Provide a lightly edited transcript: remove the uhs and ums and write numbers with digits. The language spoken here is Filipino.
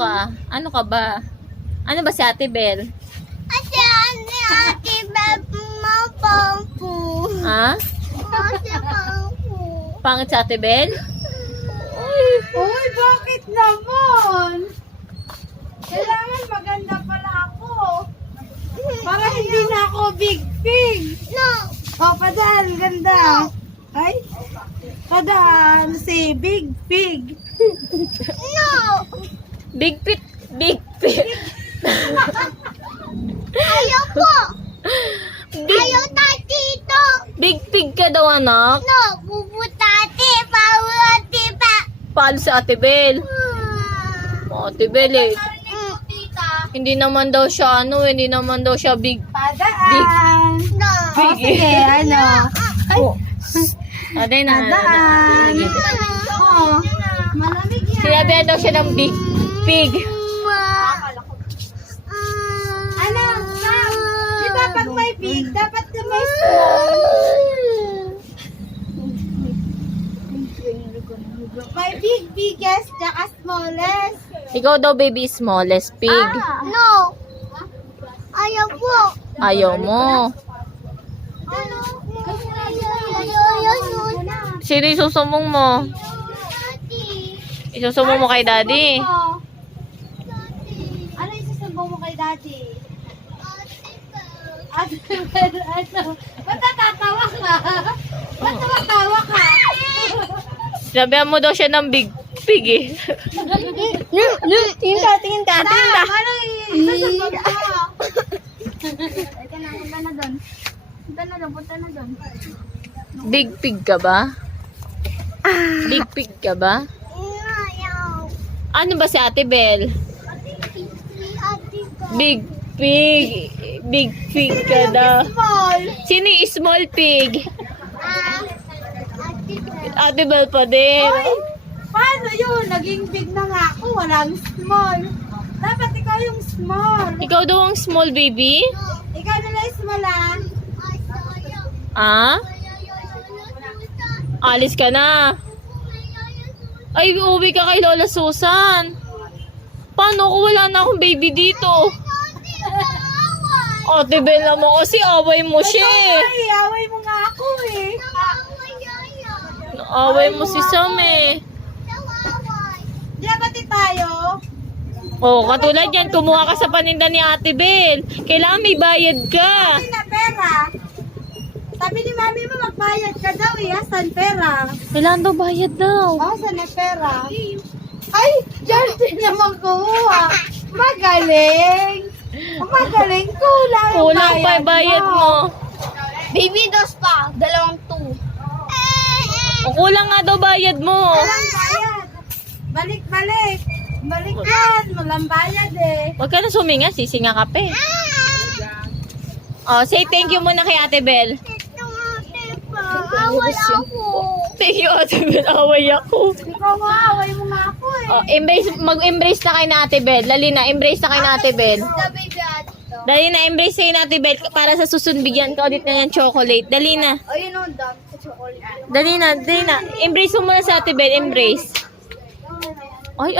ka? Ano ka ba? Ano ba si Ate Bel? Ate Bel, mapangpo. Ha? Ate mapangpo. Pangit si Ate Bel? Uy, bakit naman? Kailangan maganda pala ako. Para hindi na ako big pig. No. O, padaan, ganda. Ay, padaan si big pig. No. Big pit, big pit. Ayaw po. Big, Ayaw tatito. big pig ka daw, anak. No, puputate. Pawati pa. Paano si Ate Bel? Ate Bel eh. Hindi naman daw siya hindi naman daw siya big. Padaan. No. O, sige, ano? Oh. Aday na. Padaan. O, malamig yan. Sinabihan daw siya ng big pig. Ano? Di ba pag may big, dapat na may small? May big, biggest, tsaka smallest. Ikaw daw baby smallest pig. No. Ayaw po. Ayaw mo. Ano? Sino isusumong mo? Isusumong mo kay daddy. Ano yung susumbong mo kay daddy? Ano? Ba't natatawa ka? Ba't natatawa ka? Sinabihan mo daw siya ng big pig eh. Tingin ka, tingin ka, tingin ka. Ano yung susumbong mo? Punta na doon. Punta na doon. Big pig ka ba? Big pig ka ba? Ayaw. Ano ba si Ate Bel? Big pig. Big pig ka daw. Small. Sino yung small pig? Ate Bel. Ate Bel pa din. Ay, paano yun? Naging big na nga ako. Walang small. Dapat ikaw yung small. Ikaw daw ang small baby? Ikaw nila yung small ah. Ah? Alis ka na. Ay, uuwi ka kay Lola Susan. Paano kung wala na akong baby dito? Ate Bel naman kasi away mo siya eh. Ay, away mo nga ako eh. Away mo si Sam eh. Dapat tayo. Oh, katulad yan, kumuha ka sa paninda ni Ate Bel. Kailangan may bayad ka. Sabi na pera. Sabi ni mami mo magbayad ka daw eh. Asan pera? Kailangan daw bayad daw. Oh, saan na pera? Ay, dyan din naman kuha. Magaling. Magaling. Kulang yung Kulang pa yung bayad mo. Baby, dos pa. 2. O, kulang nga daw bayad mo. Walang bayad. Balik. Balik yan. Walang bayad eh. Huwag ka na suminga, sisinga ka pa eh. Oh, say thank you muna kay Ate Bel. Away ako. Thank you, Ate Bel. Away ako. Ikaw nga, away mo nga ako eh. Oh, mag-embrace na kay na Ate Bel. Dali na, embrace na kay na Ate Bel. Baby, ato. Dali na, embrace kay na Ate Bel para sa susunod bigyan ka ulit na ng chocolate. Dali na. Ayun o, dami sa chocolate. Dali na, dali na. Embrace mo muna sa Ate Bel, embrace. Ay.